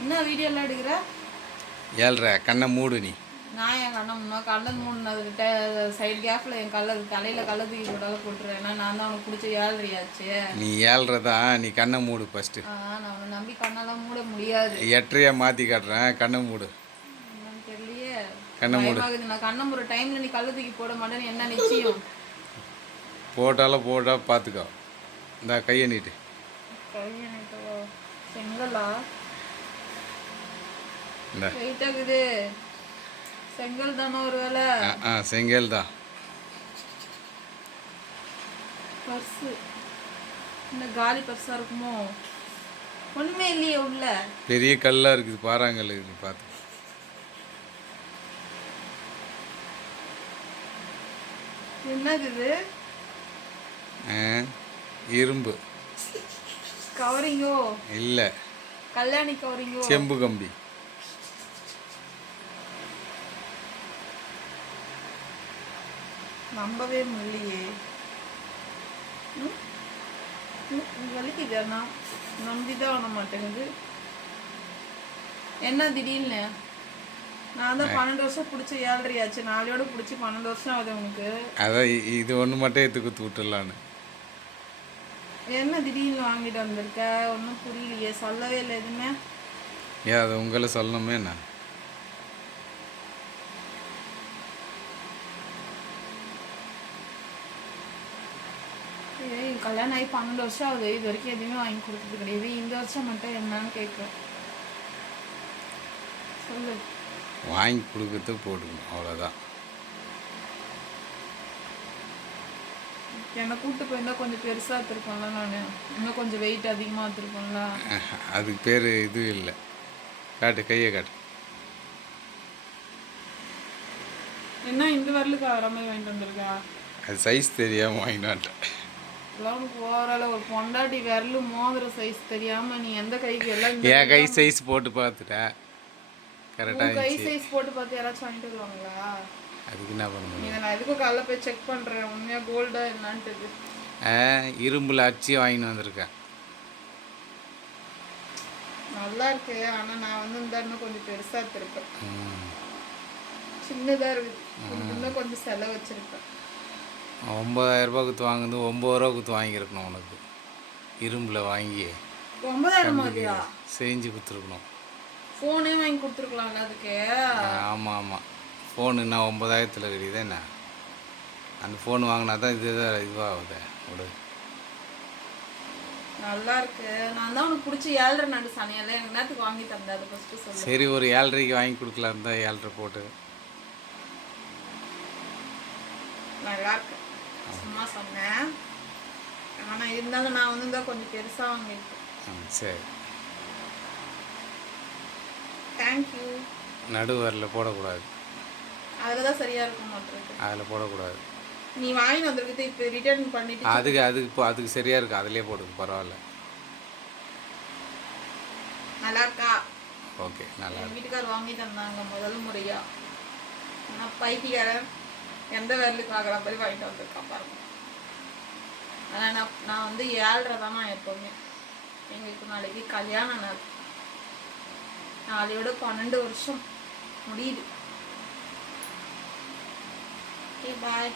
என்ன வீடியோலாம் எடுக்கிற? ஏழ்ரை கண்ணை மூடு நீ. நான் என் கண்ணை முன்னா கண்ணை மூணுனதுக்கிட்ட சைடு கேப்பில் என் கல்ல தலையில் கல்ல தூக்கி போட்டாலும் போட்டுருவேன் நான் தான் அவனுக்கு பிடிச்ச ஏழ்றையாச்சு. நீ ஏழ்ரை தான் நீ கண்ணை மூடு ஃபஸ்ட்டு அவனை நம்பி கண்ணெல்லாம் மூட முடியாது. எட்டரையா மாற்றி காட்டுறேன். கண்ணை மூடு. தெரியலையே. கண்ணை மூடு. நான் கண்ணை மூடுற டைமில் நீ கல்ல தூக்கி போட மாட்டேன்னு என்ன நிச்சயம்? போட்டாலும் போட்டா பார்த்துக்கோ இந்த கையை நீட்டு. செங்கலா இந்த வெயிட் ஆகுது செங்கல் தானே ஒரு வேலை ஆ செங்கல் தான். பர்ஸு இந்த காலி பர்ஸாக இருக்குமோ? ஒன்றுமே இல்லையே உள்ள. பெரிய கல்லாக இருக்குது. பாறாங்கல் இருக்குது. பார்த்து என்னது இது இரும்பு. கவரிங்கோ? இல்லை. கல்யாணி கவரிங்கோ? செம்பு கம்பி. நம்பவே முடியலையே. ம்? ம், இது வலிக்குது அண்ணா நம்பிதான் ஆக மாட்டேங்குது. என்ன திடீர்னு? நான் தான் பன்னெண்டு வருஷம் பிடிச்சி ஏழ்றையாச்சு நாளையோட பிடிச்சி பன்னெண்டு வருஷம் ஆகுது உனக்கு. அதான் இது ஒன்று மட்டும் எடுத்து குத்து விட்டுடலான்னு. என்ன திடீர்னு வாங்கிட்டு வந்திருக்க? ஒன்றும் புரியலையே. சொல்லவே இல்லை எதுவுமே. ஏன் அதை உங்களை சொல்லணுமே என்ன கல்யாணம் ஆகி பன்னெண்டு வருஷம் ஆகுது. இது வரைக்கும் எதுவுமே வாங்கி கொடுத்தது கிடையாது. இந்த வருஷம் மட்டும் என்னன்னு கேட்குறேன் சொல்லு. வாங்கி கொடுக்கறது போட்டுக்கணும். அவ்வளோதான் என்னை கூப்பிட்டு போயிருந்தா கொஞ்சம் பெருசாக எடுத்துருப்பேன்ல நான். இன்னும் கொஞ்சம் வெயிட் அதிகமாக எடுத்துருப்பேன்ல. ஆஹா, அதுக்கு பேர் இது இல்லை. காட்டு கையை காட்டு. என்ன இந்த வரலுக்கு வர மாதிரி வாங்கிட்டு வந்திருக்கா? அது சைஸ் தெரியாமல் வாங்கினான்ட்டேன் இதெல்லாம் உனக்கு ஓவரால ஒரு பொண்டாட்டி விரலு மோதிர சைஸ் தெரியாம நீ எந்த கைக்கு எல்லாம் என் கை சைஸ் போட்டு பார்த்துட்டேன் கரெக்டாக கை சைஸ் போட்டு பார்த்து யாராச்சும் வாங்கிட்டு வருவாங்களா? அதுக்கு என்ன பண்ண இதை நான் எதுக்கும் காலைல போய் செக் பண்றேன்? உண்மையா கோல்டா என்னான்ட்டு ஆ, இரும்புல அச்சு வாங்கின்னு வந்திருக்கேன் நல்லா இருக்கு. ஆனா நான் வந்து இந்த இன்னும் கொஞ்சம் பெருசா எடுத்திருப்பேன். ம். சின்னதா இருக்குது இன்னும் கொஞ்சம் செலவு வச்சிருப்பேன். ஒம்பதாயிரம் ரூபாய் குத்து வாங்குது ஒம்பது ரூபா குத்து வாங்கியிருக்கணும் உனக்கு. இரும்பில் வாங்கி செஞ்சு கொடுத்துருக்கணும். ஃபோனே வாங்கி கொடுத்துருக்கலாம்ல அதுக்கு. ஆமாம் ஆமாம் ஃபோனு என்ன ஒம்பதாயிரத்தில் கிடையாது என்ன? அந்த ஃபோன் வாங்கினா தான் இது இதுவாகுது விடு. நல்லா இருக்கு. நான் தான் உனக்கு பிடிச்ச ஏழரை நடு சனியெல்லாம் எனக்கு நேரத்துக்கு வாங்கி தந்தேன் அதை ஃபர்ஸ்ட் சொல்லு. சரி ஒரு ஏழரைக்கு வாங்கி கொடுக்கலாம் தான் ஏழரை போட்டு. நல்லா இருக்கு. சும்மா சொன்னேன். ஆனா இருந்தாலும் நான் வந்து தான் கொஞ்சம் பெருசா வாங்கியிருக்கேன். சரி. தேங்க்யூ நடு வரல போடக்கூடாது. அதில் தான் சரியா இருக்க. மாட்டிருக்கு அதில் போடக்கூடாது. நீ வாங்கி வந்திருக்கிறது இப்போ ரிட்டர்ன் பண்ணிட்டு அதுக்கு அதுக்கு இப்போ அதுக்கு சரியாக இருக்கும் அதிலே போடுங்க பரவாயில்ல. நல்லா இருக்கா? ஓகே நல்லா வீட்டுக்கார் வாங்கி தந்தாங்க முதல் முறையா. ஆனால் பைத்தியக்காரன். எந்த வேலைக்கு ஆகிற மாதிரி வாங்கிட்டு வந்திருக்கான் பாருங்க. ஆனால் நான் நான் வந்து ஏழ்ரை தான் நான் எப்போவுமே. எங்களுக்கு நாளைக்கு கல்யாண நாள். நாளையோட பன்னெண்டு வருஷம் முடியுது. Okay bye